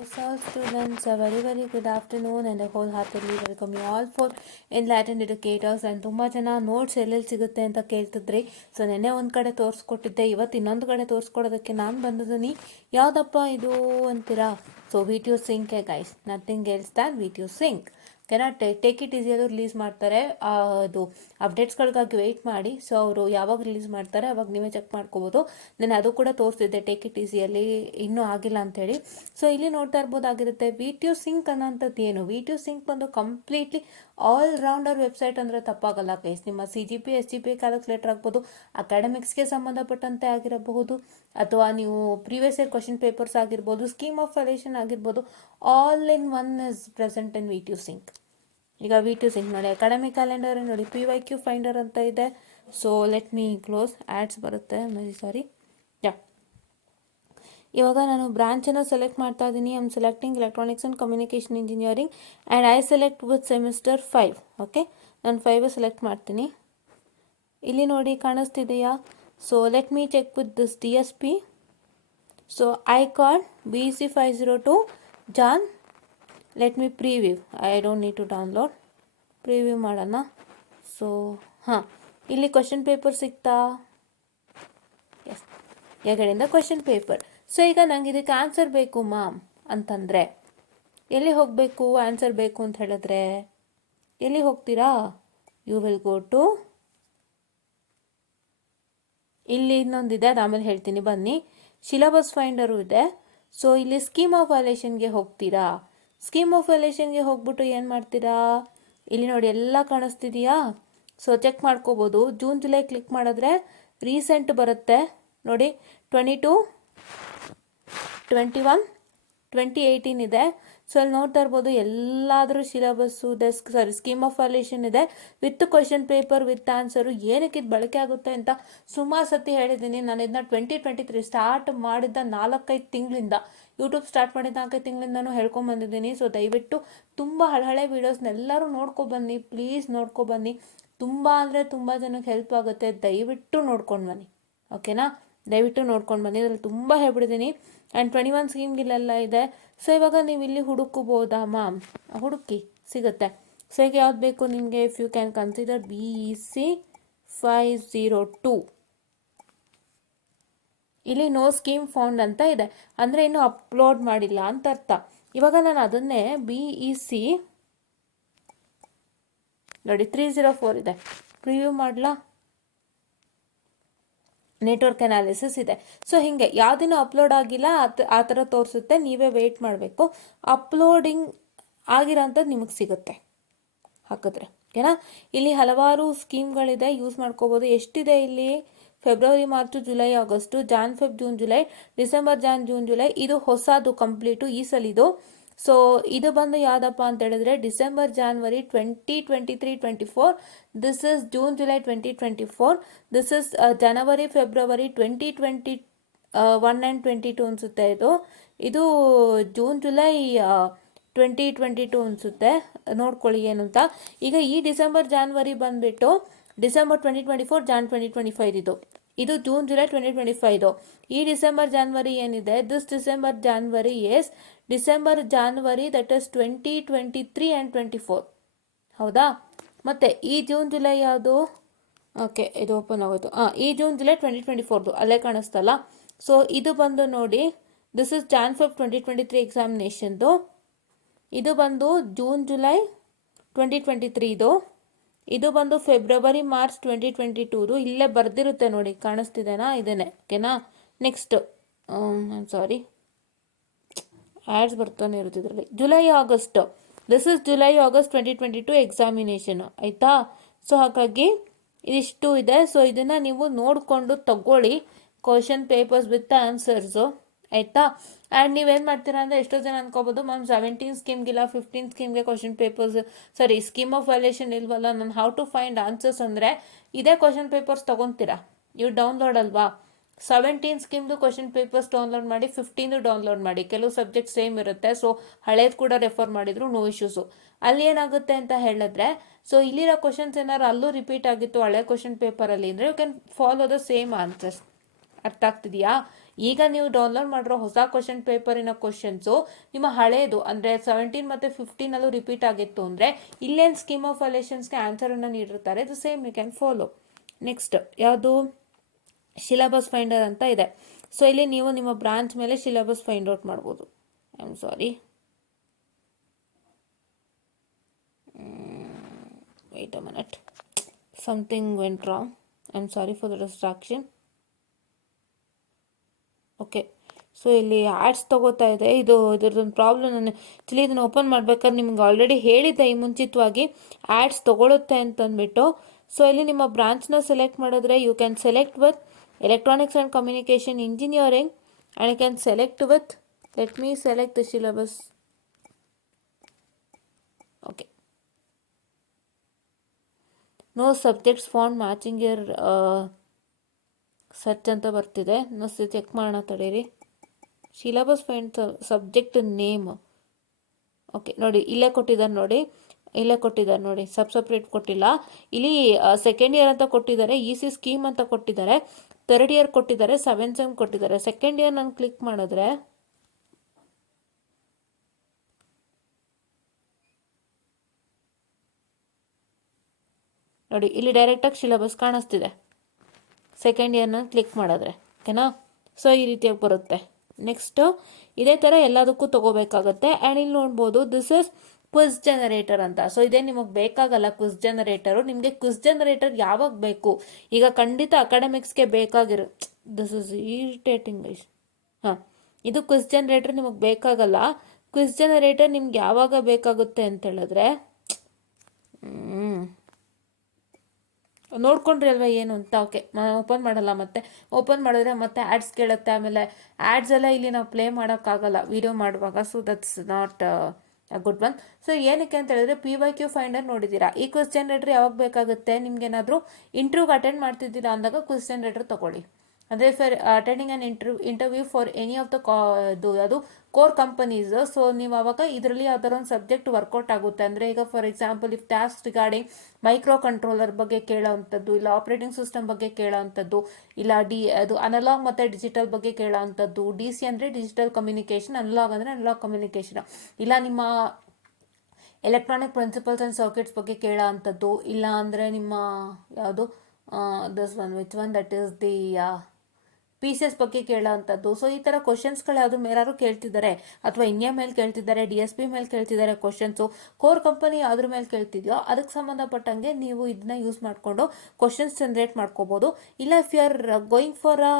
Yes, all students, a very good afternoon and I wholeheartedly welcome you all for Enlightened Educators. and ತುಂಬ ಜನ notes ಎಲ್ಲೆಲ್ಲಿ ಸಿಗುತ್ತೆ ಅಂತ ಕೇಳ್ತಿದ್ರಿ. So ನೆನ್ನೆ ಒಂದು ಕಡೆ ತೋರಿಸ್ಕೊಟ್ಟಿದ್ದೆ, ಇವತ್ತು ಇನ್ನೊಂದು ಕಡೆ ತೋರಿಸ್ಕೊಡೋದಕ್ಕೆ ನಾನು ಬಂದಿದ್ದೀನಿ. ಯಾವುದಪ್ಪ ಇದು ಅಂತೀರಾ? So video sync guys, nothing else than video sync. ಕೆನಾ ಟೇಕ್ ಇಟ್ ಈಸಿಯಾದ್ರು ರಿಲೀಸ್ ಮಾಡ್ತಾರೆ. ಅದು ಅಪ್ಡೇಟ್ಸ್ಗಳಿಗಾಗಿ ವೆಯ್ಟ್ ಮಾಡಿ. ಸೊ ಅವರು ಯಾವಾಗ ರಿಲೀಸ್ ಮಾಡ್ತಾರೆ ಅವಾಗ ನೀವೇ ಚೆಕ್ ಮಾಡ್ಕೋಬೋದು. ನಾನು ಅದು ಕೂಡ ತೋರಿಸ್ತಿದ್ದೆ ಟೇಕ್ ಇಟ್ ಈಸಿಯಲ್ಲಿ, ಇನ್ನೂ ಆಗಿಲ್ಲ ಅಂತೇಳಿ. ಸೊ ಇಲ್ಲಿ ನೋಡ್ತಾ ಇರ್ಬೋದಾಗಿರುತ್ತೆ ವಿಡಿಯೋ ಸಿಂಕ್ ಅನ್ನೋಂಥದ್ದು ಏನು. ವಿಡಿಯೋ ಸಿಂಕ್ ಬಂದು ಕಂಪ್ಲೀಟ್ಲಿ ಆಲ್ ರೌಂಡರ್ ವೆಬ್ಸೈಟ್ ಅಂದರೆ ತಪ್ಪಾಗಲ್ಲ ಗೈಸ್. ನಿಮ್ಮ CGP SGP ಕ್ಯಾಲ್ಕುಲೇಟರ್ ಆಗ್ಬೋದು, ಅಕಾಡೆಮಿಕ್ಸ್ಗೆ ಸಂಬಂಧಪಟ್ಟಂತೆ ಆಗಿರಬಹುದು, ಅಥವಾ ನೀವು ಪ್ರೀವಿಯಸ್ ಇಯರ್ ಕ್ವಶನ್ ಪೇಪರ್ಸ್ ಆಗಿರ್ಬೋದು, ಸ್ಕೀಮ್ ಆಫ್ ವ್ಯಾಲ್ಯೂಯೇಷನ್ ಆಗಿರ್ಬೋದು, all in one is present in video sync. ಈಗ ವಿಡಿಯೋ ಸಿಂಕ್ ನೋಡಿ, ಅಕಾಡೆಮಿಕ್ ಕ್ಯಾಲೆಂಡರ್ ನೋಡಿ, PYQ ಫೈಂಡರ್ ಅಂತ ಇದೆ. So let me close, ads ಬರುತ್ತೆ, ಸಾರಿ. ಯಾ, ಇವಾಗ ನಾನು ಬ್ರಾಂಚನ್ನು ಸೆಲೆಕ್ಟ್ ಮಾಡ್ತಾ ಇದ್ದೀನಿ. I am selecting electronics and communication engineering and I select with semester 5. Okay, ನಾನು 5 ಸೆಲೆಕ್ಟ್ ಮಾಡ್ತೀನಿ. ಇಲ್ಲಿ ನೋಡಿ ಕಾಣಿಸ್ತಿದೆಯಾ? So let me check with this DSP. So I card BC 502 Jan. Let me preview. I don't need to download. Preview ಮಾಡೋಣ. So ಹಾಂ, ಇಲ್ಲಿ question paper ಸಿಗ್ತಾ? Yes, ಎಗಡೆಯಿಂದ ಕ್ವಶನ್ ಪೇಪರ್. ಸೊ ಈಗ ನಂಗೆ ಇದಕ್ಕೆ ಆನ್ಸರ್ ಬೇಕು ಮ್ಯಾಮ್ ಅಂತಂದರೆ ಎಲ್ಲಿ ಹೋಗಬೇಕು? ಆನ್ಸರ್ ಬೇಕು ಅಂತ ಹೇಳಿದ್ರೆ ಎಲ್ಲಿ ಹೋಗ್ತೀರಾ? ಯು ವಿಲ್ ಗೋ ಟು, ಇಲ್ಲಿ ಇನ್ನೊಂದಿದೆ, ಅದು ಆಮೇಲೆ ಹೇಳ್ತೀನಿ ಬನ್ನಿ. ಸಿಲಬಸ್ ಫೈಂಡರು ಇದೆ. ಸೊ ಇಲ್ಲಿ ಸ್ಕೀಮ್ ಆಫ್ ವ್ಯಾಲ್ಯೂಯೇಷನ್ಗೆ ಹೋಗ್ತೀರಾ. ಸ್ಕೀಮ್ ಆಫ್ ವ್ಯಾಲ್ಯೂಯೇಷನ್ಗೆ ಹೋಗ್ಬಿಟ್ಟು ಏನು ಮಾಡ್ತೀರಾ? ಇಲ್ಲಿ ನೋಡಿ ಎಲ್ಲ ಕಾಣಿಸ್ತಿದೆಯಾ? ಸೊ ಚೆಕ್ ಮಾಡ್ಕೋಬೋದು. ಜೂನ್ ಜುಲೈ ಕ್ಲಿಕ್ ಮಾಡಿದ್ರೆ ರೀಸೆಂಟ್ ಬರುತ್ತೆ ನೋಡಿ. 22, 21, 2018 ಇದೆ. ಸೊ ಅಲ್ಲಿ ನೋಡ್ತಾ ಇರ್ಬೋದು ಎಲ್ಲಾದರೂ ಸಿಲಬಸ್ಸು ಸ್ಕೀಮ್ ಆಫ್ ವ್ಯಾಲ್ಯೂಯೇಷನ್ ಇದೆ with question paper with answer. ಏನಕ್ಕೆ ಇದು ಬಳಕೆ ಆಗುತ್ತೆ ಅಂತ ಸುಮಾರು ಸತಿ ಹೇಳಿದ್ದೀನಿ. ನಾನು ಇದನ್ನ 2023 ಸ್ಟಾರ್ಟ್ ಮಾಡಿದ್ದ 4-5 ತಿಂಗಳಿಂದ, ಯೂಟ್ಯೂಬ್ ಸ್ಟಾರ್ಟ್ ಮಾಡಿದ 4-5 ತಿಂಗಳಿಂದನೂ ಹೇಳ್ಕೊಂಬಂದಿದ್ದೀನಿ. ಸೊ ದಯವಿಟ್ಟು ತುಂಬ ಹಳೆ ವೀಡಿಯೋಸ್ನೆಲ್ಲರೂ ನೋಡ್ಕೊಬನ್ನಿ, ಪ್ಲೀಸ್ ನೋಡ್ಕೊಬನ್ನಿ. ತುಂಬ ಅಂದರೆ ತುಂಬ ಜನಕ್ಕೆ ಹೆಲ್ಪ್ ಆಗುತ್ತೆ. ದಯವಿಟ್ಟು ನೋಡ್ಕೊಂಡು ಬನ್ನಿ, ಓಕೆನಾ? ದಯವಿಟ್ಟು ನೋಡ್ಕೊಂಡು ಬನ್ನಿ. ಇದರಲ್ಲಿ ತುಂಬ ಹೇಳ್ಬಿಟ್ಟಿದ್ದೀನಿ. ಆ್ಯಂಡ್ 21 ಸ್ಕೀಮ್ಗಿಲ್ಲೆಲ್ಲ ಇದೆ. ಸೊ ಇವಾಗ ನೀವು ಇಲ್ಲಿ ಹುಡುಕಬೋದಾ ಮ್ಯಾಮ್? ಹುಡುಕಿ ಸಿಗುತ್ತೆ. ಸೊ ಈಗ ಯಾವ್ದು ಬೇಕು ನಿಮಗೆ? If you can consider BEC 502. ಇಲ್ಲಿ ನೋ ಸ್ಕೀಮ್ ಫೌಂಡ್ ಅಂತ ಇದೆ, ಅಂದರೆ ಇನ್ನೂ ಅಪ್ಲೋಡ್ ಮಾಡಿಲ್ಲ ಅಂತ ಅರ್ಥ. ಇವಾಗ ನಾನು ಅದನ್ನೇ BEC ನೋಡಿ 304 ಇದೆ, ಪ್ರಿವ್ಯೂ ಮಾಡಲಾ? ನೆಟ್ವರ್ಕ್ ಅನಾಲಿಸಿಸ್ ಇದೆ. ಸೊ ಹೀಗೆ ಯಾವುದಿನೂ ಅಪ್ಲೋಡ್ ಆಗಿಲ್ಲ ಆ ಥರ ತೋರಿಸುತ್ತೆ. ನೀವೇ ವೆಯ್ಟ್ ಮಾಡಬೇಕು. ಅಪ್ಲೋಡಿಂಗ್ ಆಗಿರೋಂಥದ್ದು ನಿಮಗೆ ಸಿಗುತ್ತೆ ಹಾಕಿದ್ರೆ, ಓಕೆನಾ? ಇಲ್ಲಿ ಹಲವಾರು ಸ್ಕೀಮ್ಗಳಿದೆ, ಯೂಸ್ ಮಾಡ್ಕೋಬೋದು. ಎಷ್ಟಿದೆ ಇಲ್ಲಿ? February, March, July, August, Jan, Feb, June, July, December, Jan, June, July. ಇದು ಹೊಸದು ಕಂಪ್ಲೀಟು ಈ ಸಲಿದು. ಸೊ ಇದು ಬಂದು ಯಾವುದಪ್ಪ ಅಂತ ಹೇಳಿದ್ರೆ December, January 2023-24. This is June, July 2024. This is January, February 2021 and 22 ಅನಿಸುತ್ತೆ. ಇದು ಜೂನ್, ಜುಲೈ 2022 ಅನಿಸುತ್ತೆ. ನೋಡ್ಕೊಳ್ಳಿ ಏನು ಅಂತ. ಈಗ ಈ ಡಿಸೆಂಬರ್, ಜಾನ್ವರಿ ಬಂದುಬಿಟ್ಟು ಡಿಸೆಂಬರ್ 2024, ಜಾನ್ 2025 ಇದು ಜೂನ್, ಜುಲೈ 2025. ಈ ಡಿಸೆಂಬರ್, ಜಾನ್ವರಿ ಏನಿದೆ, this December, January as December, January, that is 2023 and 24. ಹೌದಾ? ಮತ್ತು ಈ ಜೂನ್, ಜುಲೈ ಯಾವುದು? ಓಕೆ, ಇದು ಓಪನ್ ಆಗೋಯ್ತು. ಈ ಜೂನ್, ಜುಲೈ 2024 ಅಲ್ಲೇ ಕಾಣಿಸ್ತಲ್ಲ. ಸೊ ಇದು ಬಂದು ನೋಡಿ, ದಿಸ್ ಇಸ್ ಜಾನ್, ಫೆಬ್ 2023 ಎಕ್ಸಾಮಿನೇಷನ್ದು. ಇದು ಬಂದು ಜೂನ್, ಜುಲೈ 2023. ಇದು ಬಂದು ಫೆಬ್ರವರಿ, ಮಾರ್ಚ್ 2022. ಇಲ್ಲೇ ಬರ್ದಿರುತ್ತೆ ನೋಡಿ, ಕಾಣಿಸ್ತಿದೆನಾ? ಇದೇನೆ, ಓಕೆನಾ? ನೆಕ್ಸ್ಟ್ ಸಾರಿ, ಆ್ಯಡ್ಸ್ ಬರ್ತಾನೆ ಇರುತ್ತೆ ಇದರಲ್ಲಿ. July, August, this is July, August 2022 examination, ಆಯಿತಾ? ಸೊ ಹಾಗಾಗಿ ಇದಿಷ್ಟು ಇದೆ. ಸೊ ಇದನ್ನು ನೀವು ನೋಡಿಕೊಂಡು ತಗೊಳ್ಳಿ, ಕ್ವಶನ್ ಪೇಪರ್ಸ್ ವಿತ್ ಆನ್ಸರ್ಸು, ಆಯಿತಾ? ಆ್ಯಂಡ್ ನೀವೇನು ಮಾಡ್ತೀರಾ ಅಂದರೆ, ಎಷ್ಟೋ ಜನ ಅನ್ಕೋಬೋದು ಮ್ಯಾಮ್ 17 ಸ್ಕೀಮ್ಗಿಲ್ಲ 15 ಸ್ಕೀಮ್ಗೆ question papers, sorry scheme of valuation ಇಲ್ವಲ್ಲ, ನಾನು ಹೌ ಟು ಫೈಂಡ್ ಆನ್ಸರ್ಸ್ ಅಂದರೆ ಇದೇ ಕ್ವಶನ್ ಪೇಪರ್ಸ್ ತೊಗೊತೀರಾ, ಇವು ಡೌನ್ಲೋಡ್ ಅಲ್ವಾ? 17 ಸ್ಕೀಮ್ದು ಕ್ವಶನ್ ಪೇಪರ್ಸ್ ಡೌನ್ಲೋಡ್ ಮಾಡಿ, 15 ಡೌನ್ಲೋಡ್ ಮಾಡಿ. ಕೆಲವು ಸಬ್ಜೆಕ್ಟ್ ಸೇಮ್ ಇರುತ್ತೆ. ಸೊ ಹಳೇದು ಕೂಡ ರೆಫರ್ ಮಾಡಿದ್ರು ನೋ ಇಶ್ಯೂಸು. ಅಲ್ಲಿ ಏನಾಗುತ್ತೆ ಅಂತ ಹೇಳಿದ್ರೆ, ಸೊ ಇಲ್ಲಿರೋ ಕ್ವಶನ್ಸ್ ಏನಾದ್ರು ಅಲ್ಲೂ ರಿಪೀಟ್ ಆಗಿತ್ತು ಹಳೆ ಕ್ವಶನ್ ಪೇಪರಲ್ಲಿ ಅಂದರೆ you can follow the same answers. ಅರ್ಥ ಆಗ್ತಿದೆಯಾ? ಈಗ ನೀವು ಡೌನ್ಲೋಡ್ ಮಾಡಿರೋ ಹೊಸ ಕ್ವಶನ್ ಪೇಪರಿನ ಕ್ವಶನ್ಸು ನಿಮ್ಮ ಹಳೇದು ಅಂದರೆ 17 ಮತ್ತು 15 ರಿಪೀಟ್ ಆಗಿತ್ತು ಅಂದರೆ ಇಲ್ಲೇನು ಸ್ಕೀಮ್ ಆಫ್ ಅಲೇಷನ್ಸ್ಗೆ ಆನ್ಸರನ್ನು ನೀಡಿರ್ತಾರೆ, ಇದು same you can follow. Next ಯಾವುದು ಸಿಲೆಬಸ್ ಫೈಂಡರ್ ಅಂತ ಇದೆ. ಸೊ ಇಲ್ಲಿ ನೀವು ನಿಮ್ಮ ಬ್ರಾಂಚ್ ಮೇಲೆ ಸಿಲೆಬಸ್ ಫೈಂಡ್ ಔಟ್ ಮಾಡ್ಬೋದು. I am sorry, wait a minute, something went wrong. I'm sorry for the distraction. Okay, so ಇಲ್ಲಿ ಆ್ಯಡ್ಸ್ ತೊಗೋತಾ ಇದೆ. ಇದ್ರದ್ದೊಂದು ಪ್ರಾಬ್ಲಮ್. ನಾನು ಆ್ಯಕ್ಚುಲಿ ಇದನ್ನು ಓಪನ್ ಮಾಡ್ಬೇಕಾದ್ರೆ ನಿಮ್ಗೆ ಆಲ್ರೆಡಿ ಹೇಳಿದ್ದೆ ಈ ಮುಂಚಿತವಾಗಿ ಆ್ಯಡ್ಸ್ ತೊಗೊಳುತ್ತೆ ಅಂತಂದ್ಬಿಟ್ಟು. ಸೊ ಇಲ್ಲಿ ನಿಮ್ಮ ಬ್ರಾಂಚ್ನ ಸೆಲೆಕ್ಟ್ ಮಾಡಿದ್ರೆ you can select with electronics and communication engineering and you can select with, let me select the syllabus. Okay, no subjects found matching your search ಅಂತ ಬರ್ತಿದೆ. ಚೆಕ್ ಮಾಡೋಣ ತಡೀರಿ. Syllabus find subject name. Okay ನೋಡಿ, ಇಲ್ಲೇ ಕೊಟ್ಟಿದ್ದಾರೆ ನೋಡಿ, separate ಕೊಟ್ಟಿಲ್ಲ. ಇಲ್ಲಿ ಸೆಕೆಂಡ್ ಇಯರ್ ಅಂತ ಕೊಟ್ಟಿದ್ದಾರೆ, EC ಸ್ಕೀಮ್ ಅಂತ ಕೊಟ್ಟಿದ್ದಾರೆ, ಥರ್ಡ್ ಇಯರ್ ಕೊಟ್ಟಿದ್ದಾರೆ, 7th ಸೆಮ್ ಕೊಟ್ಟಿದ್ದಾರೆ. ಸೆಕೆಂಡ್ ಇಯರ್ ನಾನು ಕ್ಲಿಕ್ ಮಾಡಿದ್ರೆ ನೋಡಿ, ಇಲ್ಲಿ ಡೈರೆಕ್ಟಾಗಿ ಸಿಲೆಬಸ್ ಕಾಣಿಸ್ತಿದೆ ಸೆಕೆಂಡ್ ಇಯರ್ನ ಕ್ಲಿಕ್ ಮಾಡಿದ್ರೆ. ಓಕೆನಾ? ಸೊ ಈ ರೀತಿಯಾಗಿ ಬರುತ್ತೆ. ನೆಕ್ಸ್ಟು ಇದೇ ಥರ ಎಲ್ಲದಕ್ಕೂ ತೊಗೋಬೇಕಾಗತ್ತೆ. ಆ್ಯಂಡ್ ಇಲ್ಲಿ ನೋಡ್ಬೋದು, ದಿಸ್ ಇಸ್ ಕ್ವಿಸ್ ಜನರೇಟರ್ ಅಂತ. ಸೊ ಇದೇ ನಿಮಗೆ ಬೇಕಾಗಲ್ಲ ಕ್ವಿಸ್ ಜನರೇಟರು. ನಿಮಗೆ ಕ್ವಿಸ್ ಜನರೇಟರ್ ಯಾವಾಗ ಬೇಕು? ಈಗ ಖಂಡಿತ ಅಕಾಡೆಮಿಕ್ಸ್ಗೆ ಬೇಕಾಗಿರೋ, ದಿಸ್ ಇಸ್ ಇರಿಟೇಟಿಂಗ್ ಗೈಸ್. ಹಾಂ, ಇದು ಕ್ವಿಸ್ ಜನರೇಟರ್ ನಿಮಗೆ ಬೇಕಾಗಲ್ಲ. ಕ್ವಿಸ್ ಜನರೇಟರ್ ನಿಮ್ಗೆ ಯಾವಾಗ ಬೇಕಾಗುತ್ತೆ ಅಂತ ಹೇಳಿದ್ರೆ, ನೋಡ್ಕೊಂಡ್ರಿ ಅಲ್ವಾ ಏನು ಅಂತ. ಓಕೆ, ನಾನು ಓಪನ್ ಮಾಡಲ್ಲ. ಮತ್ತೆ ಓಪನ್ ಮಾಡಿದ್ರೆ ಮತ್ತೆ ಆ್ಯಡ್ಸ್ ಕೇಳುತ್ತೆ. ಆಮೇಲೆ ಆ್ಯಡ್ಸ್ ಎಲ್ಲ ಇಲ್ಲಿ ನಾವು ಪ್ಲೇ ಮಾಡೋಕ್ಕಾಗಲ್ಲ ವಿಡಿಯೋ ಮಾಡುವಾಗ. So that's not a good one. So ಏನಕ್ಕೆ ಅಂತ ಹೇಳಿದ್ರೆ, PYQ ಫೈಂಡರ್ ನೋಡಿದ್ದೀರಾ. ಈ ಕ್ವಿಸ್ ಜನರೇಟರ್ ಯಾವಾಗ ಬೇಕಾಗುತ್ತೆ? ನಿಮ್ಗೆ ಏನಾದರೂ ಇಂಟರ್ವ್ಯೂಗೆ ಅಟೆಂಡ್ ಮಾಡ್ತಿದ್ದೀರಾ ಅಂದಾಗ ಕ್ವಿಸ್ ಜನರೇಟರ್ ತೊಗೊಳ್ಳಿ. ಅಂದರೆ for attending an interview for any of the ಅದು ಕೋರ್ ಕಂಪನೀಸ್. ಸೊ ನೀವು ಅವಾಗ ಇದರಲ್ಲಿ ಯಾವ್ದಾರ ಒಂದು ಸಬ್ಜೆಕ್ಟ್ ವರ್ಕೌಟ್ ಆಗುತ್ತೆ. ಅಂದರೆ ಈಗ for example if task regarding micro controller ಬಗ್ಗೆ ಕೇಳೋವಂಥದ್ದು, ಇಲ್ಲ ಆಪ್ರೇಟಿಂಗ್ ಸಿಸ್ಟಮ್ ಬಗ್ಗೆ ಕೇಳೋವಂಥದ್ದು, ಇಲ್ಲ ಅದು ಅನಲಾಗ್ ಮತ್ತು ಡಿಜಿಟಲ್ ಬಗ್ಗೆ ಕೇಳೋವಂಥದ್ದು. DC ಅಂದರೆ ಡಿಜಿಟಲ್ ಕಮ್ಯುನಿಕೇಷನ್, ಅನಲಾಗ್ ಅಂದರೆ ಅನಲಾಗ್ ಕಮ್ಯುನಿಕೇಷನ್. ಇಲ್ಲ ನಿಮ್ಮ ಎಲೆಕ್ಟ್ರಾನಿಕ್ ಪ್ರಿನ್ಸಿಪಲ್ಸ್ ಆ್ಯಂಡ್ ಸರ್ಕ್ಯೂಟ್ಸ್ ಬಗ್ಗೆ ಕೇಳೋ ಅಂಥದ್ದು. ಇಲ್ಲ ಅಂದರೆ ನಿಮ್ಮ ಯಾವುದು this one, which one, that is the PCS ಬಗ್ಗೆ ಕೇಳೋ ಅಂಥದ್ದು. ಸೊ ಈ ಥರ ಕ್ವಶನ್ಸ್ಗಳು ಯಾವುದು ಮೇಲಾರು ಕೇಳ್ತಿದ್ದಾರೆ, ಅಥವಾ ಇಂಡಿಯಾ ಮೇಲೆ ಕೇಳ್ತಿದ್ದಾರೆ, DSP ಮೇಲೆ ಕೇಳ್ತಿದ್ದಾರೆ ಕ್ವಶನ್ಸು. ಕೋರ್ ಕಂಪನಿ ಯಾವ್ದ್ರ ಮೇಲೆ ಕೇಳ್ತಿದ್ಯೋ ಅದಕ್ಕೆ ಸಂಬಂಧಪಟ್ಟಂಗೆ ನೀವು ಇದನ್ನ ಯೂಸ್ ಮಾಡಿಕೊಂಡು ಕ್ವಶನ್ಸ್ ಜನರೇಟ್ ಮಾಡ್ಕೋಬೋದು. ಇಲ್ಲ if you are going for a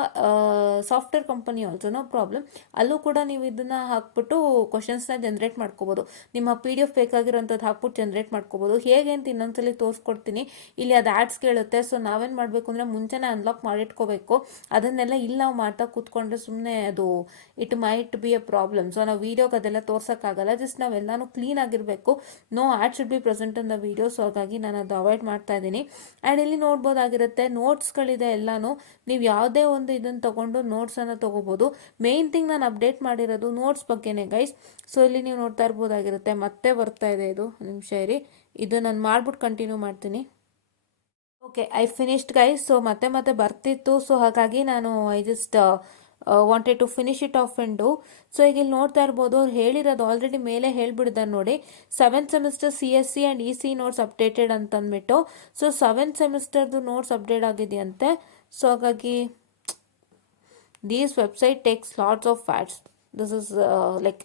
software company also, no problem. ಅಲ್ಲೂ ಕೂಡ ನೀವು ಇದನ್ನು ಹಾಕ್ಬಿಟ್ಟು ಕ್ವಶನ್ಸ್ನ ಜನರೇಟ್ ಮಾಡ್ಕೋಬೋದು. ನಿಮ್ಮ PDF ಬೇಕಾಗಿರೋಂಥದ್ದು ಹಾಕ್ಬಿಟ್ಟು ಜನರೇಟ್ ಮಾಡ್ಕೋಬೋದು. ಹೇಗೆ ಅಂತ ಇನ್ನೊಂದ್ಸಲಿ ತೋರಿಸ್ಕೊಡ್ತೀನಿ. ಇಲ್ಲಿ ಅದು ಆ್ಯಡ್ಸ್ ಕೇಳುತ್ತೆ. ಸೊ ನಾವೇನು ಮಾಡಬೇಕು ಅಂದರೆ ಮುಂಚೆನೇ ಅನ್ಲಾಕ್ ಮಾಡಿಟ್ಕೋಬೇಕು. ಅದನ್ನೆಲ್ಲ ಇಲ್ಲಿ ನಾವು ಮಾಡ್ತಾ ಕೂತ್ಕೊಂಡ್ರೆ ಸುಮ್ಮನೆ ಅದು it might be a problem. So ನಾವು ವೀಡಿಯೋಗೆ ಅದೆಲ್ಲ ತೋರ್ಸೋಕ್ಕಾಗಲ್ಲ. ಜಸ್ಟ್ ನಾವೆಲ್ಲಾನು ಕ್ಲೀನ್ ಆಗಿರಬೇಕು. No ad should be present in the video. So ಹಾಗಾಗಿ ನಾನು ಅದು ಅವಾಯ್ಡ್ ಮಾಡ್ತಾ ಇದ್ದೀನಿ. ಆ್ಯಂಡ್ ಇಲ್ಲಿ ನೋಡ್ಬೋದಾಗಿರುತ್ತೆ ನೋಟ್ಸ್ಗಳಿದೆ ಎಲ್ಲಾನು. ನೀವು ಯಾವುದೇ ಒಂದು ಇದನ್ನು ತೊಗೊಂಡು ನೋಟ್ಸನ್ನು ತೊಗೋಬೋದು. ಮೇನ್ ಥಿಂಗ್ ನಾನು ಅಪ್ಡೇಟ್ ಮಾಡಿರೋದು ನೋಟ್ಸ್ ಬಗ್ಗೆನೇ ಗೈಸ್. ಸೊ ಇಲ್ಲಿ ನೀವು ನೋಡ್ತಾ ಇರ್ಬೋದಾಗಿರುತ್ತೆ, ಮತ್ತೆ ಬರ್ತಾ ಇದೆ ಇದು. ನಿಮಿಷ ಇರಿ, ಇದು ನಾನು ಮಾಡ್ಬಿಟ್ಟು ಕಂಟಿನ್ಯೂ ಮಾಡ್ತೀನಿ. Okay, I finished guys. So ಮತ್ತೆ ಬರ್ತಿತ್ತು. ಸೊ ಹಾಗಾಗಿ ನಾನು I just wanted to finish it off and do. So ಈಗ ಇಲ್ಲಿ ನೋಡ್ತಾ ಇರ್ಬೋದು, ಅವ್ರು ಹೇಳಿರೋದು ಆಲ್ರೆಡಿ ಮೇಲೆ ಹೇಳ್ಬಿಡಿದ್ದಾರೆ ನೋಡಿ. 7th semester CSC and EC notes updated ಅಂತಂದ್ಬಿಟ್ಟು. ಸೊ 7th ಸೆಮಿಸ್ಟರ್ದು ನೋಟ್ಸ್ ಅಪ್ಡೇಟ್ ಆಗಿದೆಯಂತೆ. ಸೊ ಹಾಗಾಗಿ these website takes lots of ads. This is like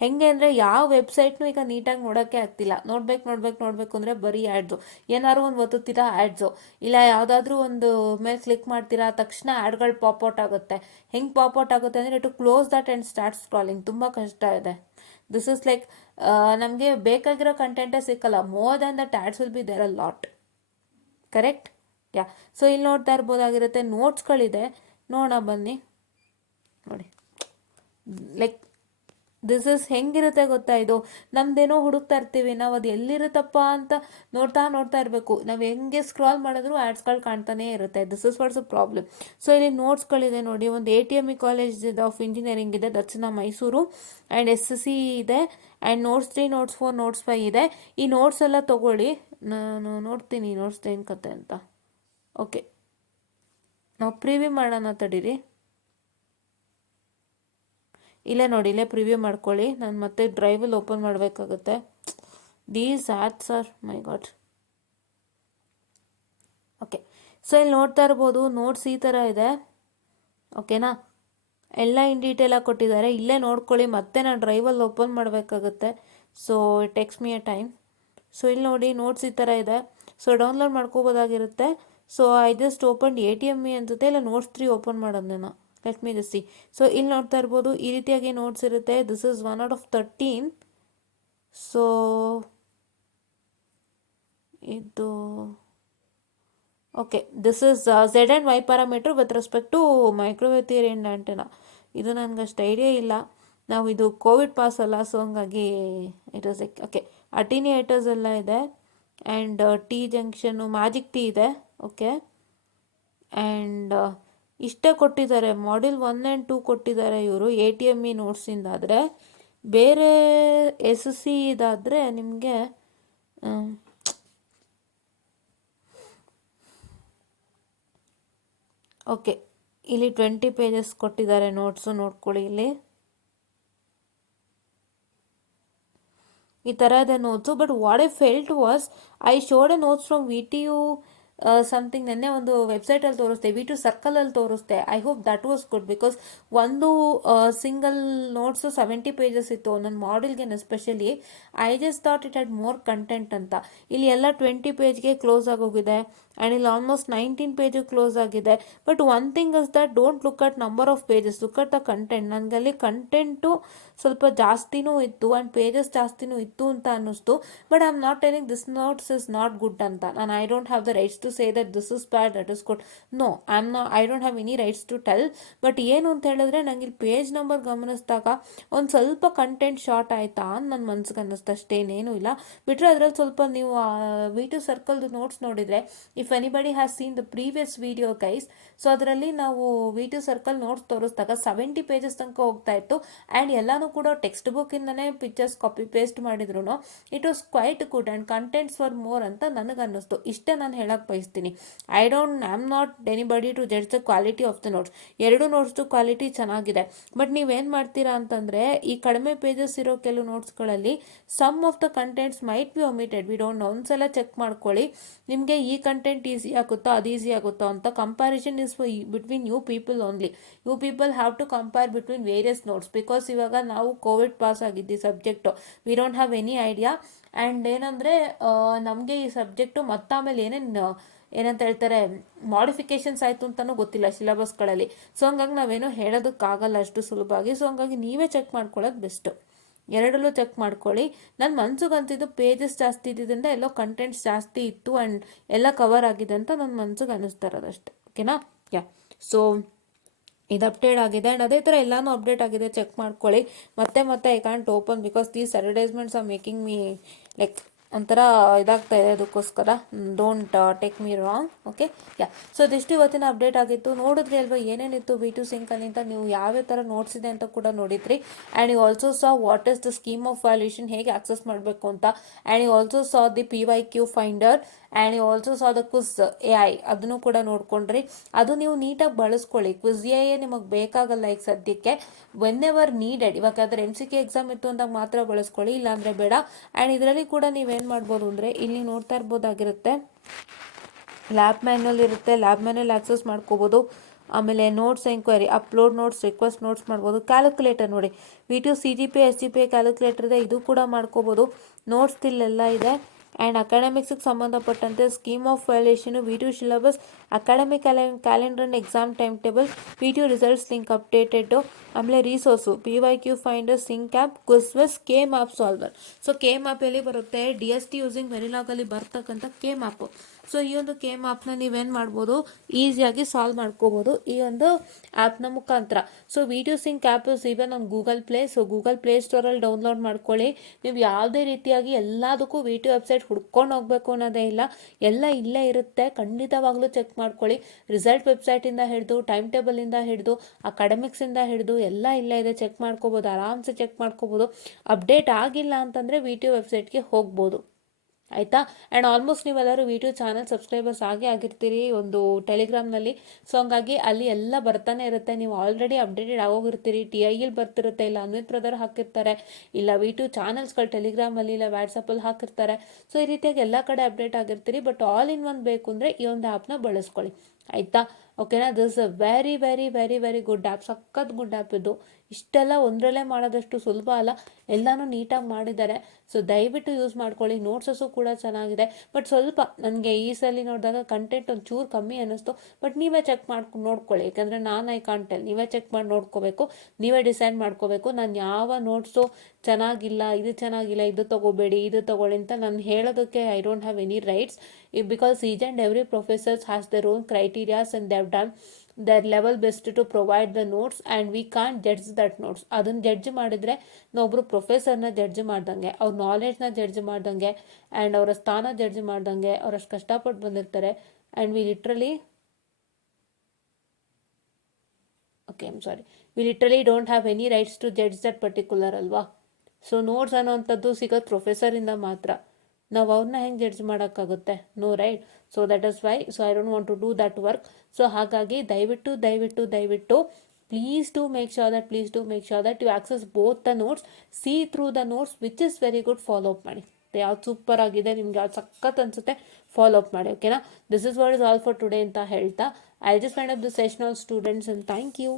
ಹೆಂಗೆ ಅಂದರೆ ಯಾವ ವೆಬ್ಸೈಟ್ನು ಈಗ ನೀಟಾಗಿ ನೋಡೋಕ್ಕೆ ಆಗ್ತಿಲ್ಲ. ನೋಡಬೇಕು ಅಂದರೆ ಬರೀ ಆ್ಯಡ್ಸು. ಏನಾದ್ರು ಒಂದು ಒತ್ತುತ್ತೀರಾ ಆ್ಯಡ್ಸು, ಇಲ್ಲ ಯಾವುದಾದ್ರೂ ಒಂದು ಮೇಲೆ ಕ್ಲಿಕ್ ಮಾಡ್ತೀರಾ ತಕ್ಷಣ ಆ್ಯಡ್ಗಳು ಪಾಪ್ಔಟ್ ಆಗುತ್ತೆ. ಹೆಂಗೆ ಪಾಪ್ಔಟ್ ಆಗುತ್ತೆ ಅಂದರೆ to close that and start scrolling. ತುಂಬ ಕಷ್ಟ ಇದೆ. ದಿಸ್ ಇಸ್ ಲೈಕ್ ನಮಗೆ ಬೇಕಾಗಿರೋ ಕಂಟೆಂಟೇ ಸಿಕ್ಕಲ್ಲ. More than that ads will be there a lot. Correct? Yeah. So ಇಲ್ಲಿ ನೋಡ್ತಾ ಇರ್ಬೋದಾಗಿರುತ್ತೆ ನೋಟ್ಸ್ಗಳಿದೆ. ನೋಡೋಣ ಬನ್ನಿ. ನೋಡಿ, ಲೈಕ್ ದಿಸ್ ಇಸ್ ಹೆಂಗಿರುತ್ತೆ ಗೊತ್ತಾ? ಇದು ನಮ್ದೇನೋ ಹುಡುಕ್ತಾ ಇರ್ತೀವಿ ನಾವು, ಅದು ಎಲ್ಲಿರುತ್ತಪ್ಪ ಅಂತ ನೋಡ್ತಾ ಇರಬೇಕು. ನಾವು ಹೆಂಗೆ ಸ್ಕ್ರಾಲ್ ಮಾಡಿದ್ರು ಆ್ಯಡ್ಸ್ಗಳು ಕಾಣ್ತಾನೇ ಇರುತ್ತೆ. This is what's a problem. So ಇಲ್ಲಿ ನೋಟ್ಸ್ಗಳಿದೆ ನೋಡಿ. ಒಂದು ATME ಕಾಲೇಜ್ ಆಫ್ ಇಂಜಿನಿಯರಿಂಗ್ ಇದೆ, that's in Mysuru. And SSC ಇದೆ. ಆ್ಯಂಡ್ ನೋಟ್ಸ್ 3, ನೋಟ್ಸ್ 4, ನೋಟ್ಸ್ 5 ಇದೆ. ಈ ನೋಟ್ಸ್ ಎಲ್ಲ ತೊಗೊಳ್ಳಿ. ನಾನು ನೋಡ್ತೀನಿ ನೋಟ್ಸ್ ಏನು ಕತೆ ಅಂತ. ಓಕೆ, ನಾವು ಪ್ರಿವ್ಯೂ ಮಾಡೋಣ ತಡೀರಿ. ಇಲ್ಲೇ ನೋಡಿ, ಇಲ್ಲೇ ಪ್ರಿವ್ಯೂ ಮಾಡ್ಕೊಳ್ಳಿ. ನಾನು ಮತ್ತೆ ಡ್ರೈವಲ್ಲಿ ಓಪನ್ ಮಾಡಬೇಕಾಗುತ್ತೆ. These apps R my god. Okay, so ಇಲ್ಲಿ ನೋಡ್ತಾ ಇರ್ಬೋದು, ನೋಟ್ಸ್ ಈ ಥರ ಇದೆ. ಓಕೆನಾ, ಎಲ್ಲ ಇನ್ ಡೀಟೇಲಾಗಿ ಕೊಟ್ಟಿದ್ದಾರೆ. ಇಲ್ಲೇ ನೋಡ್ಕೊಳ್ಳಿ. ಮತ್ತೆ ನಾನು ಡ್ರೈವಲ್ಲಿ ಓಪನ್ ಮಾಡಬೇಕಾಗುತ್ತೆ. So it takes me a time. So ಇಲ್ಲಿ ನೋಡಿ, ನೋಟ್ಸ್ ಈ ಥರ ಇದೆ. ಸೊ ಡೌನ್ಲೋಡ್ ಮಾಡ್ಕೋಬೋದಾಗಿರುತ್ತೆ. So I just open ATME ಅನ್ಸುತ್ತೆ, ಇಲ್ಲ ನೋಟ್ಸ್ 3 ಓಪನ್ ಮಾಡೋದು ನಾನು. Let me just see. So ಇಲ್ಲಿ ನೋಡ್ತಾ ಇರ್ಬೋದು, ಈ ರೀತಿಯಾಗಿ ನೋಟ್ಸ್ ಇರುತ್ತೆ. This is 1 out of 13. So ಇದು okay, this is Z and Y parameter with respect to microwave theory and antenna. ಇದು ನನಗೆ ಅಷ್ಟು ಐಡಿಯಾ ಇಲ್ಲ. ನಾವು ಇದು ಕೋವಿಡ್ ಪಾಸ್ ಅಲ್ಲ, ಸೊ ಹಂಗಾಗಿ ಇಟ್ ಇಸ್ ಓಕೆ. ಅಟಿನಿಯೇಟರ್ಸ್ ಎಲ್ಲ ಇದೆ. ಆ್ಯಂಡ್ ಟಿ ಜಂಕ್ಷನ್ನು, ಮ್ಯಾಜಿಕ್ ಟೀ ಇದೆ. ಓಕೆ, ಆ್ಯಂಡ್ ಇಷ್ಟೇ ಕೊಟ್ಟಿದ್ದಾರೆ. ಮಾಡ್ಯೂಲ್ 1 and 2 ಕೊಟ್ಟಿದ್ದಾರೆ ಇವರು ATME ನೋಟ್ಸಿಂದಾದರೆ. ಬೇರೆ SC ಇದಾದರೆ ನಿಮಗೆ ಓಕೆ, ಇಲ್ಲಿ 20 pages ಕೊಟ್ಟಿದ್ದಾರೆ ನೋಟ್ಸು. ನೋಡ್ಕೊಳ್ಳಿ, ಇಲ್ಲಿ ಈ ಥರ ಇದೆ notes. But what I felt was, I showed a notes from VTU something. ನೆನ್ನೆ ಒಂದು ವೆಬ್ಸೈಟಲ್ಲಿ ತೋರಿಸ್ತೆ, V2 ಸರ್ಕಲಲ್ಲಿ ತೋರಿಸ್ತೆ. I hope that was good, because ಒಂದು ಸಿಂಗಲ್ ನೋಟ್ಸು 70 pages ಇತ್ತು ನನ್ನ ಮಾಡ್ಯೂಲ್ಗೆ especially. I just thought it had more content ಅಂತ. ಇಲ್ಲಿ ಎಲ್ಲ 20 pageಗೆ ಕ್ಲೋಸ್ ಆಗೋಗಿದೆ. ಆ್ಯಂಡ್ ಇಲ್ಲಿ ಆಲ್ಮೋಸ್ಟ್ 19 ಪೇಜು ಕ್ಲೋಸ್ ಆಗಿದೆ. But one thing is that don't look at number of pages, look at the content. ನನಗಲ್ಲಿ ಕಂಟೆಂಟು ಸ್ವಲ್ಪ ಜಾಸ್ತಿನೂ ಇತ್ತು ಆ್ಯಂಡ್ ಪೇಜಸ್ ಜಾಸ್ತಿನೂ ಇತ್ತು ಅಂತ ಅನ್ನಿಸ್ತು. But I am not telling this notes is not good ಅಂತ. ನಾನು I don't have the rights to say that this is bad, that is good. No, I don't have any rights to tell. But ಏನು ಅಂತ ಹೇಳಿದ್ರೆ, ನಂಗೆ ಇಲ್ಲಿ page number ಗಮನಿಸಿದಾಗ ಒಂದು ಸ್ವಲ್ಪ ಕಂಟೆಂಟ್ ಶಾರ್ಟ್ ಆಯಿತಾ ಅಂತ ನನ್ನ ಮನ್ಸಿಗೆ ಅನ್ನಿಸ್ತು, ಅಷ್ಟೇನೇನೂ ಇಲ್ಲ. ಬಿಟ್ಟರೆ ಅದರಲ್ಲಿ ಸ್ವಲ್ಪ ನೀವು V2 ಸರ್ಕಲ್ದು ನೋಟ್ಸ್ ನೋಡಿದರೆ, if anybody has seen the previous video guys, so ಅದರಲ್ಲಿ ನಾವು V2 ಸರ್ಕಲ್ ನೋಟ್ಸ್ ತೋರಿಸಿದಾಗ 70 pages ತನಕ ಹೋಗ್ತಾ ಇತ್ತು. ಆ್ಯಂಡ್ ಎಲ್ಲನೂ ಕೂಡ ಟೆಕ್ಸ್ಟ್ ಬುಕ್ಕಿಂದನೇ ಪಿಕ್ಚರ್ಸ್ ಕಾಪಿ ಪೇಸ್ಟ್ ಮಾಡಿದ್ರು. It was quite good and contents for more ಅಂತ ನನಗನ್ನಿಸ್ತು. ಇಷ್ಟೇ ನಾನು ಹೇಳಕ್ಕೆ ಬಯಸ್ತೀನಿ. I am not anybody to judge the quality of the notes. ಎರಡು ನೋಟ್ಸ್ದು ಕ್ವಾಲಿಟಿ ಚೆನ್ನಾಗಿದೆ. ಬಟ್ ನೀವೇನು ಮಾಡ್ತೀರಾ ಅಂತಂದರೆ, ಈ ಕಡಿಮೆ ಪೇಜಸ್ ಇರೋ ಕೆಲವು ನೋಟ್ಸ್ಗಳಲ್ಲಿ some of the contents might be omitted. We don't know. ಒಂದ್ಸಲ ಚೆಕ್ ಮಾಡ್ಕೊಳ್ಳಿ, ನಿಮಗೆ ಈ ಕಂಟೆಂಟ್ ಈಸಿ ಆಗುತ್ತೋ ಅದು ಈಸಿ ಆಗುತ್ತೋ ಅಂತ. Comparison is between you people only. You people have to compare between various notes. Because ಇವಾಗ ನಾವು ಕೋವಿಡ್ ಪಾಸ್ ಆಗಿದ್ದಿ subject, we don't have any idea. And ಏನಂದರೆ, ನಮಗೆ ಈ ಸಬ್ಜೆಕ್ಟು ಮತ್ತಾಮೇಲೆ ಏನಂತ ಹೇಳ್ತಾರೆ, ಮಾಡಿಫಿಕೇಶನ್ಸ್ ಆಯಿತು ಅಂತಲೂ ಗೊತ್ತಿಲ್ಲ ಸಿಲೆಬಸ್ಗಳಲ್ಲಿ. ಸೊ ಹಂಗಾಗಿ ನಾವೇನೋ ಹೇಳೋದಕ್ಕಾಗಲ್ಲ ಅಷ್ಟು ಸುಲಭವಾಗಿ. ಸೊ ಹಂಗಾಗಿ ನೀವೇ ಚೆಕ್ ಮಾಡ್ಕೊಳ್ಳೋದು ಬೆಸ್ಟು. ಎರಡಲ್ಲೂ ಚೆಕ್ ಮಾಡ್ಕೊಳ್ಳಿ. ನನ್ನ ಮನ್ಸಿಗೆ ಪೇಜಸ್ ಜಾಸ್ತಿ ಇದ್ದಿದ್ದರಿಂದ ಎಲ್ಲೋ ಕಂಟೆಂಟ್ಸ್ ಜಾಸ್ತಿ ಇತ್ತು ಆ್ಯಂಡ್ ಎಲ್ಲ ಕವರ್ ಆಗಿದೆ ಅಂತ ನನ್ನ ಮನ್ಸಿಗೆ ಅನ್ನಿಸ್ತಾ ಇರೋದಷ್ಟೇ. ಓಕೆನಾ? ಯಾ, ಸೊ ಇದು ಅಪ್ಡೇಟ್ ಆಗಿದೆ. ಆ್ಯಂಡ್ ಅದೇ ಥರ ಎಲ್ಲನೂ ಅಪ್ಡೇಟ್ ಆಗಿದೆ, ಚೆಕ್ ಮಾಡ್ಕೊಳ್ಳಿ. ಮತ್ತೆ I can't open because these advertisements are making me like ಒಂಥರ ಇದಾಗ್ತಾ ಇದೆ. ಅದಕ್ಕೋಸ್ಕರ don't take me wrong. Okay, yeah, so ಇದಿಷ್ಟು ಇವತ್ತಿನ ಅಪ್ಡೇಟ್ ಆಗಿತ್ತು. ನೋಡಿದ್ರಿ ಅಲ್ವಾ ಏನೇನಿತ್ತು V2 ಸಿಂಕಲ್ಲಿ ಅಂತ. ನೀವು ಯಾವ್ಯಾವ ಥರ ನೋಟ್ಸ್ ಇದೆ ಅಂತ ಕೂಡ ನೋಡಿದ್ರಿ. And you also saw what is the scheme of valuation, ಹೇಗೆ ಆಕ್ಸೆಸ್ ಮಾಡಬೇಕು ಅಂತ. And you also saw the PYQ finder. And you also saw the quiz AI, ಅದನ್ನು ಕೂಡ ನೋಡ್ಕೊಂಡ್ರಿ. ಅದು ನೀವು ನೀಟಾಗಿ ಬಳಸ್ಕೊಳ್ಳಿ. ಕ್ವಿಸ್ AI ನಿಮಗೆ ಬೇಕಾಗಲ್ಲ ಈಗ ಸದ್ಯಕ್ಕೆ. ವೆನ್ ಎವರ್ ನೀಡೆಡ್, ಇವಾಗ ಅದರ MCQ ಎಕ್ಸಾಮ್ ಇತ್ತು ಅಂದಾಗ ಮಾತ್ರ ಬಳಸ್ಕೊಳ್ಳಿ, ಇಲ್ಲಾಂದರೆ ಬೇಡ. ಆ್ಯಂಡ್ ಇದರಲ್ಲಿ ಕೂಡ ನೀವೇನು ಮಾಡ್ಬೋದು ಅಂದರೆ, ಇಲ್ಲಿ ನೋಡ್ತಾ ಇರ್ಬೋದಾಗಿರುತ್ತೆ, ಲ್ಯಾಬ್ ಮ್ಯಾನ್ಯಲ್ ಇರುತ್ತೆ. ಲ್ಯಾಬ್ ಮ್ಯಾನ್ಯಲ್ ಆಕ್ಸೆಸ್ ಮಾಡ್ಕೋಬೋದು. ಆಮೇಲೆ notes enquiry, upload notes, request notes ಮಾಡ್ಬೋದು. ಕ್ಯಾಲ್ಕುಲೇಟರ್ ನೋಡಿ, V2 CGPA SGPA ಕ್ಯಾಲ್ಕುಲೇಟರ್ ಇದೆ, ಇದು ಕೂಡ ಮಾಡ್ಕೋಬೋದು. ನೋಟ್ಸ್ ಇಲ್ಲೆಲ್ಲ ಇದೆ. ಆ್ಯಂಡ್ ಅಕಾಡೆಮಿಕ್ಸಿಗೆ ಸಂಬಂಧಪಟ್ಟಂತೆ scheme of valuation, V2 syllabus, academic calendar and exam time table, V2 results link updated. ಆಮೇಲೆ resource PYQ finder, sync app, quiz, K map solver. So K map ಎಲ್ಲಿ ಬರುತ್ತೆ, DST ಯೂಸಿಂಗ್ ವೆರಿಲಾಗಲ್ಲಿ ಬರ್ತಕ್ಕಂಥ K map. So ಈ ಒಂದು K ಮ್ಯಾಪ್ನ ನೀವೇನು ಮಾಡ್ಬೋದು, ಈಸಿಯಾಗಿ solve ಮಾಡ್ಕೋಬೋದು ಈ ಒಂದು ಆ್ಯಪ್ನ ಮುಖಾಂತರ. So V2 sync app is even on Google Play. So Google Play ಸ್ಟೋರಲ್ಲಿ ಡೌನ್ಲೋಡ್ ಮಾಡ್ಕೊಳ್ಳಿ. ನೀವು ಯಾವುದೇ ರೀತಿಯಾಗಿ ಎಲ್ಲದಕ್ಕೂ V2 ವೆಬ್ಸೈಟ್ ಹುಡ್ಕೊಂಡು ಹೋಗಬೇಕು ಅನ್ನೋದೇ ಇಲ್ಲ, ಎಲ್ಲ ಇಲ್ಲೇ ಇರುತ್ತೆ. ಖಂಡಿತವಾಗ್ಲೂ ಚೆಕ್ ಮಾಡ್ಕೊಳ್ಳಿ. ರಿಸಲ್ಟ್ ವೆಬ್ಸೈಟಿಂದ ಹಿಡಿದು, ಟೈಮ್ ಟೇಬಲಿಂದ ಹಿಡಿದು, ಅಕಾಡೆಮಿಕ್ಸಿಂದ ಹಿಡಿದು ಎಲ್ಲ ಇಲ್ಲೇ ಇದೆ. ಚೆಕ್ ಮಾಡ್ಕೋಬೋದು, ಆರಾಮ್ಸೆ ಚೆಕ್ ಮಾಡ್ಕೋಬೋದು. ಅಪ್ಡೇಟ್ ಆಗಿಲ್ಲ ಅಂತಂದರೆ V2 ವೆಬ್ಸೈಟ್ಗೆ ಹೋಗ್ಬೋದು. ಆಯಿತಾ. ಆ್ಯಂಡ್ ಆಲ್ಮೋಸ್ಟ್ ನೀವೆಲ್ಲರೂ ವಿ2 ಚಾನಲ್ ಸಬ್ಸ್ಕ್ರೈಬರ್ಸ್ ಆಗಿರ್ತೀರಿ ಒಂದು ಟೆಲಿಗ್ರಾಮ್ನಲ್ಲಿ. ಸೊ ಹಂಗಾಗಿ ಅಲ್ಲಿ ಎಲ್ಲ ಬರ್ತಾನೆ ಇರುತ್ತೆ, ನೀವು ಆಲ್ರೆಡಿ ಅಪ್ಡೇಟೆಡ್ ಆಗೋಗಿರ್ತೀರಿ. TIL ಬರ್ತಿರುತ್ತೆ, ಇಲ್ಲ ಅನ್ವಿತ್ ಬ್ರದರ್ ಹಾಕಿರ್ತಾರೆ, ಇಲ್ಲ ವಿ2 ಚಾನಲ್ಸ್ಗಳು ಟೆಲಿಗ್ರಾಮಲ್ಲಿ ಇಲ್ಲ ವಾಟ್ಸಪ್ಪಲ್ಲಿ ಹಾಕಿರ್ತಾರೆ. ಸೊ ಈ ರೀತಿಯಾಗಿ ಎಲ್ಲ ಕಡೆ ಅಪ್ಡೇಟ್ ಆಗಿರ್ತೀರಿ. ಬಟ್ ಆಲ್ ಇನ್ ಒನ್ ಬೇಕು ಅಂದರೆ ಈ ಒಂದು ಆ್ಯಪ್ನ ಬಳಸ್ಕೊಳ್ಳಿ ಆಯಿತಾ. ಓಕೆನಾ. This a very very very very good app, ಸಖತ್ ಗುಡ್ ಆ್ಯಪ್ ಇದು. ಇಷ್ಟೆಲ್ಲ ಒಂದರಲ್ಲೇ ಮಾಡೋದಷ್ಟು ಸುಲಭ ಅಲ್ಲ, ಎಲ್ಲನೂ ನೀಟಾಗಿ ಮಾಡಿದ್ದಾರೆ. ಸೊ ದಯವಿಟ್ಟು ಯೂಸ್ ಮಾಡ್ಕೊಳ್ಳಿ. ನೋಟ್ಸಸ್ಸು ಕೂಡ ಚೆನ್ನಾಗಿದೆ. ಬಟ್ ಸ್ವಲ್ಪ ನನಗೆ ಈ ಸಲ ನೋಡಿದಾಗ ಕಂಟೆಂಟ್ ಒಂಚೂರು ಕಮ್ಮಿ ಅನ್ನಿಸ್ತು. ಬಟ್ ನೀವೇ ಚೆಕ್ ಮಾಡ್ಕೊಂಡು ನೋಡ್ಕೊಳ್ಳಿ, ಯಾಕಂದರೆ ನಾನು ಐ ಕಾಂಟೆಲ್, ನೀವೇ ಚೆಕ್ ಮಾಡಿ ನೋಡ್ಕೋಬೇಕು, ನೀವೇ ಡಿಸೈಡ್ ಮಾಡ್ಕೋಬೇಕು. ನಾನು ಯಾವ ನೋಟ್ಸು ಚೆನ್ನಾಗಿಲ್ಲ, ಇದು ತೊಗೋಬೇಡಿ, ಇದು ತೊಗೊಳ್ಳಿ ಅಂತ ನಾನು ಹೇಳೋದಕ್ಕೆ I don't have any rights. Because each and every professors has their own criterias and they have done their level best to provide the notes and we can't judge that notes. ಅದನ್ನು judge ಮಾಡಿದರೆ ನಾವೊಬ್ಬರು ಪ್ರೊಫೆಸರ್ನ judge ಮಾಡ್ದಂಗೆ, ಅವ್ರ ನಾಲೆಡ್ಜ್ನ judge ಮಾಡ್ದಂಗೆ, and ಅವರ ಸ್ಥಾನ judge ಮಾಡ್ದಂಗೆ. ಅವರಷ್ಟು ಕಷ್ಟಪಟ್ಟು ಬಂದಿರ್ತಾರೆ. And we literally we literally don't have any rights to judge that particular ಅಲ್ವಾ. ಸೊ ನೋಟ್ಸ್ ಅನ್ನೋವಂಥದ್ದು ಸಿಗೋದು ಪ್ರೊಫೆಸರಿಂದ ಮಾತ್ರ. ನಾವು ಅವ್ರನ್ನ ಹೆಂಗೆ ಜಡ್ಜ್ ಮಾಡೋಕ್ಕಾಗುತ್ತೆ? No right. So that is why, so I don't want to do that work. So ಹಾಗಾಗಿ ದಯವಿಟ್ಟು ದಯವಿಟ್ಟು ದಯವಿಟ್ಟು please to make sure that you access both the notes, see through the notes which is very good. Follow up ಮಾಡಿ, ಯಾವ್ದು super ಆಗಿದೆ, ನಿಮ್ಗೆ ಯಾವ್ದು ಸಖತ್ ಅನಿಸುತ್ತೆ ಫಾಲೋ ಅಪ್ ಮಾಡಿ. ಓಕೆನಾ. This is what is all for today ಅಂತ ಹೇಳ್ತಾ I just find up the session all students and thank you.